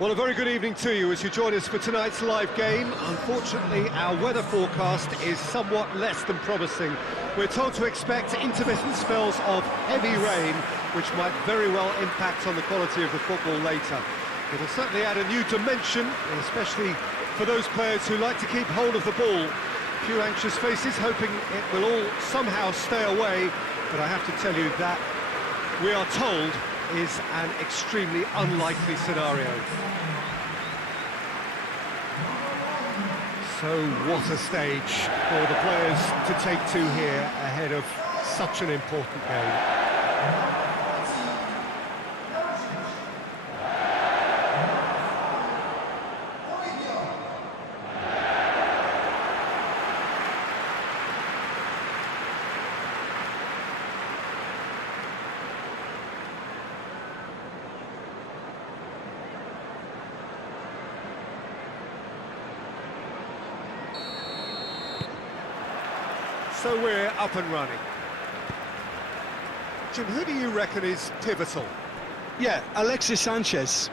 Well, a very good evening to you as you join us for tonight's live game. Unfortunately, our weather forecast is somewhat less than promising. We're told to expect intermittent spells of heavy rain, which might very well impact on the quality of the football later. It'll certainly add a new dimension, especially for those players who like to keep hold of the ball. A few anxious faces hoping it will all somehow stay away, but I have to tell you that we are told is an extremely unlikely scenario. So what a stage for the players to take to here ahead of such an important game. So we're up and running. Jim, who do you reckon is pivotal? Yeah, Alexis Sanchez.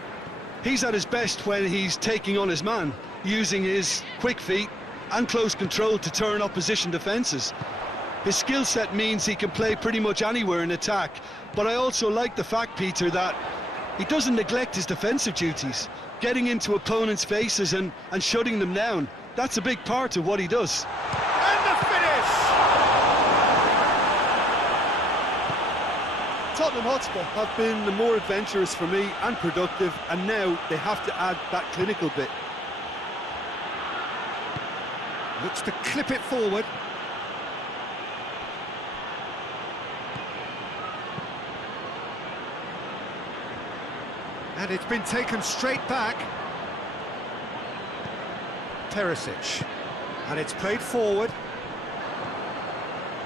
He's at his best when he's taking on his man, using his quick feet and close control to turn opposition defences. His skill set means he can play pretty much anywhere in attack, but I also like the fact, Peter, that he doesn't neglect his defensive duties. Getting into opponents' faces and shutting them down, that's a big part of what he does. And the finish! Tottenham Hotspur have been the more adventurous for me and productive, and now they have to add that clinical bit. Looks to clip it forward. And it's been taken straight back. Perisic. And it's played forward.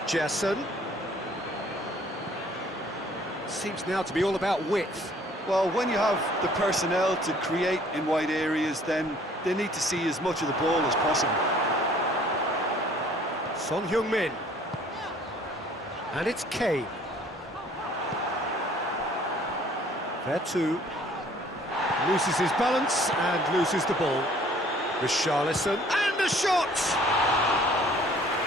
Jason. Seems now to be all about width. Well, when you have the personnel to create in wide areas, then they need to see as much of the ball as possible. Son Heung-min. And it's Kane. Vertu loses his balance and loses the ball. Richarlison, and the shot!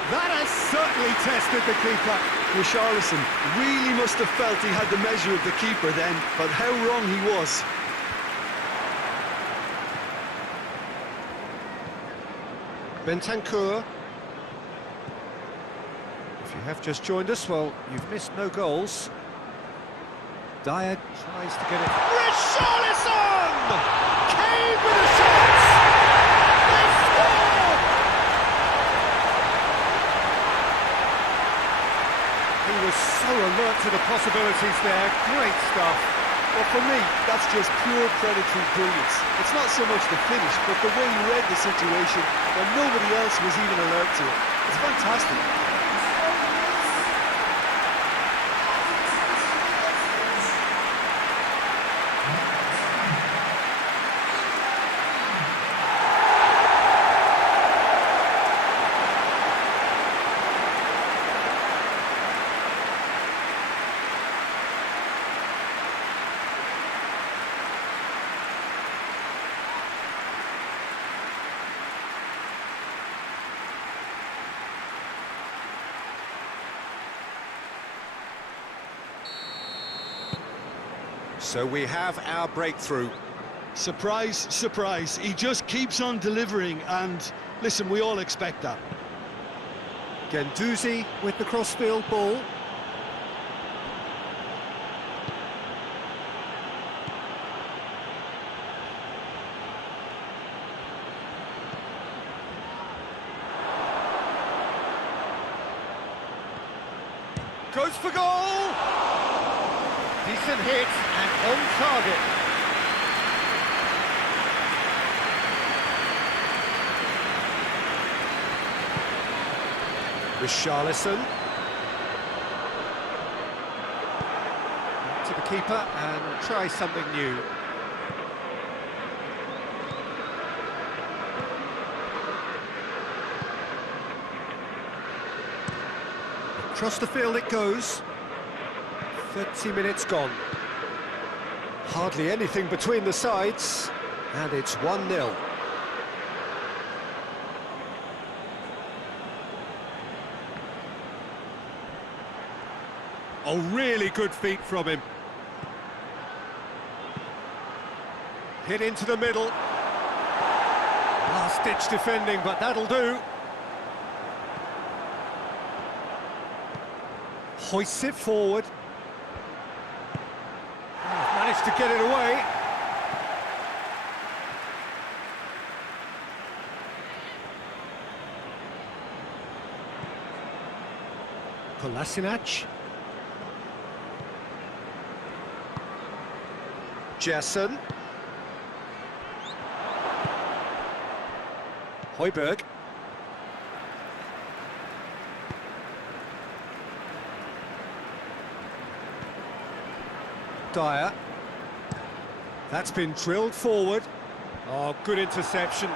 That has certainly tested the keeper. Richarlison really must have felt he had the measure of the keeper then, but how wrong he was. Bentancur. If you have just joined us, well, you've missed no goals. Dyer tries to get it. Richarlison! Kane with a shot! They score! He was so alert to the possibilities there. Great stuff. Well, for me, that's just pure predatory brilliance. It's not so much the finish, but the way he read the situation when nobody else was even alert to it. It's fantastic. So we have our breakthrough. Surprise, surprise. He just keeps on delivering, and listen, we all expect that. Guendouzi with the crossfield ball. Goes for goal! Decent hit and on target. Richarlison. To the keeper and try something new. Across the field it goes. 30 minutes gone. Hardly anything between the sides. And it's 1-0. Oh, really good feet from him. Hit into the middle. Last-ditch defending, but that'll do. Hoists it forward. Oh, managed to get it away. Kolasinac. Jesson. Højbjerg. Dyer. That's been drilled forward. Oh, good interception.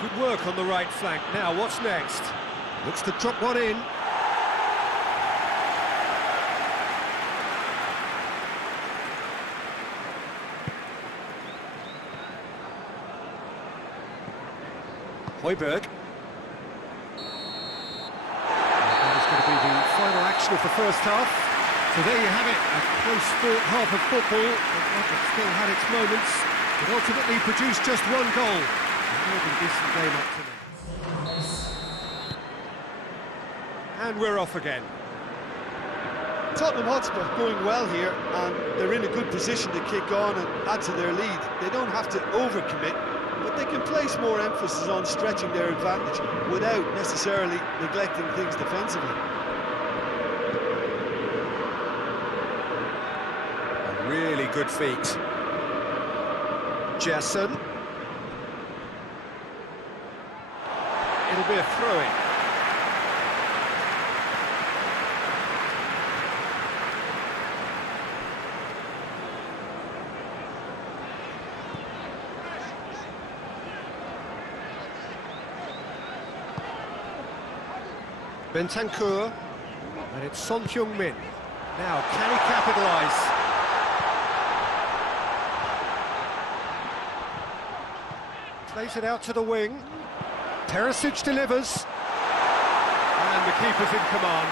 Good work on the right flank. Now, what's next? Looks to drop one in. Højbjerg. That is going to be the final action of the first half. So there you have it, a close-fought half of football, but one that still had its moments, but ultimately produced just one goal. More than decent game up to now. And we're off again. Tottenham Hotspur going well here, and they're in a good position to kick on and add to their lead. They don't have to overcommit, but they can place more emphasis on stretching their advantage without necessarily neglecting things defensively. A really good feat. Jesson. It'll be a throw-in. Bentancur, and it's Son Heung-min. Now, can he capitalise? Plays it out to the wing. Perisic delivers, and the keeper's in command.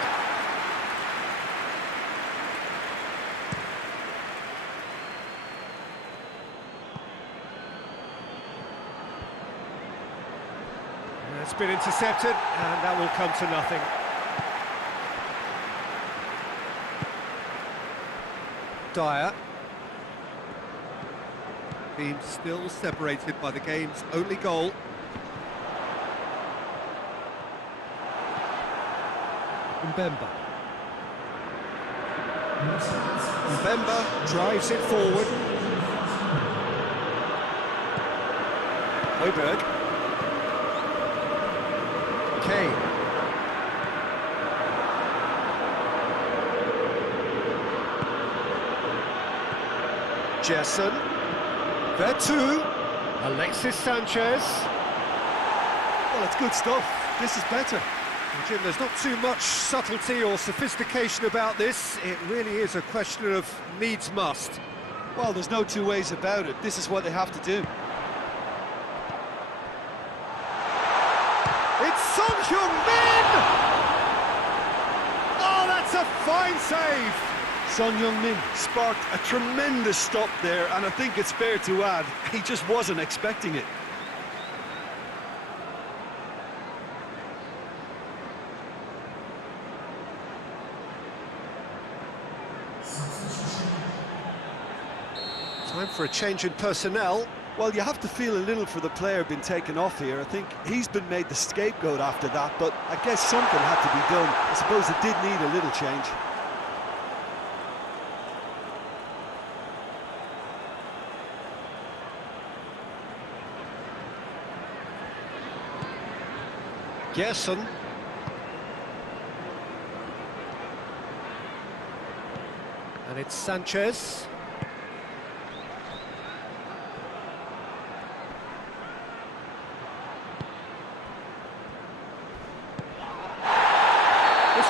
It's been intercepted, and that will come to nothing. Dyer. Team still separated by the game's only goal. Mbemba. Mbemba drives it forward. Højbjerg. Kane. Jesson. There too. Alexis Sanchez. Well, it's good stuff. This is better. And Jim, there's not too much subtlety or sophistication about this. It really is a question of needs must. Well, there's no two ways about it. This is what they have to do. It's Son Heung-min! Oh, that's a fine save! Son Heung-min sparked a tremendous stop there, and I think it's fair to add, he just wasn't expecting it. Time for a change in personnel. Well, you have to feel a little for the player being taken off here. I think he's been made the scapegoat after that, but I guess something had to be done. I suppose it did need a little change. Gerson. And it's Sanchez.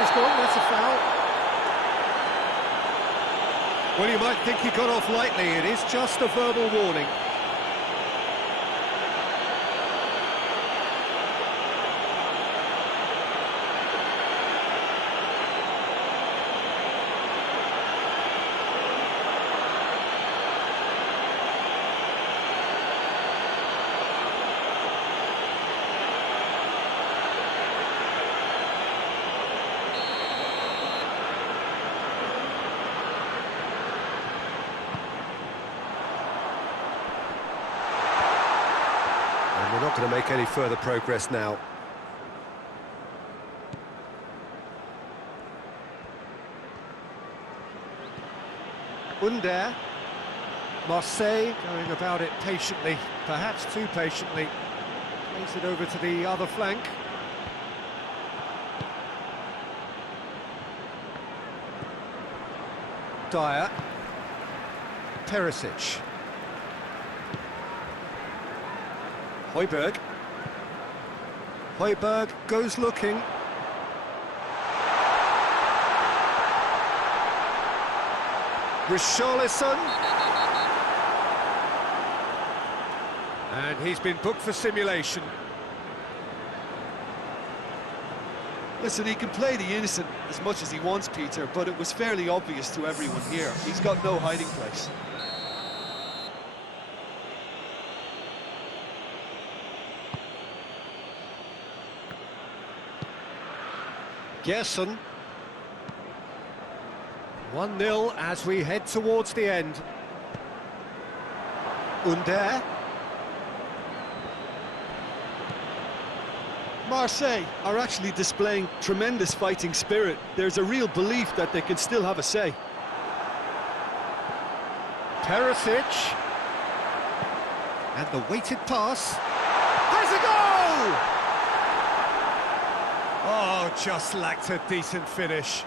has gone, that's a foul. Well, you might think he got off lightly, it is just a verbal warning. We're not going to make any further progress now. Under. Marseille going about it patiently, perhaps too patiently. Plays it over to the other flank. Dyer. Perisic. Højbjerg. Højbjerg goes looking. Richarlison. And he's been booked for simulation. Listen, he can play the innocent as much as he wants, Peter, but it was fairly obvious to everyone here. He's got no hiding place. Gerson. 1-0 as we head towards the end. Under. Marseille are actually displaying tremendous fighting spirit. There's a real belief that they can still have a say. Perisic. And the weighted pass. Has a goal! Oh, just lacked a decent finish.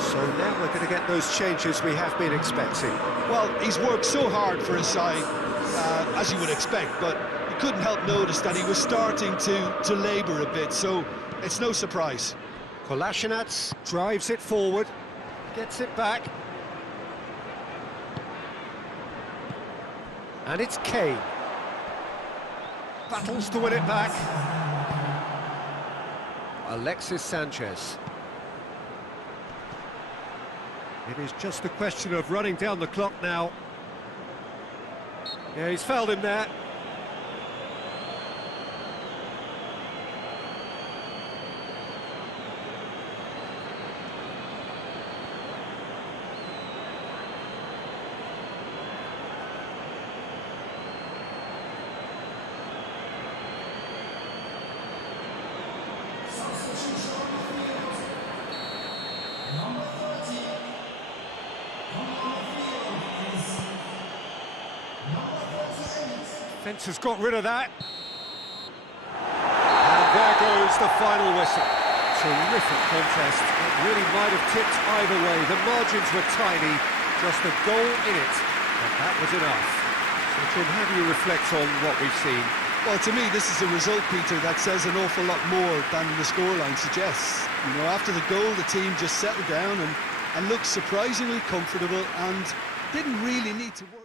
So now we're going to get those changes we have been expecting. Well, he's worked so hard for his side, as you would expect, but you couldn't help notice that he was starting to labour a bit, so it's no surprise. Kolasinac drives it forward, gets it back. And it's Kane. Battles to win it back. Alexis Sanchez. It is just a question of running down the clock now. Yeah, he's fouled him there. Fence has got rid of that. And there goes the final whistle. Terrific contest. It really might have tipped either way. The margins were tiny, just a goal in it, and that was enough. So, Tim, how do you reflect on what we've seen? Well, to me, this is a result, Peter, that says an awful lot more than the scoreline suggests. You know, after the goal, the team just settled down and looked surprisingly comfortable and didn't really need to work.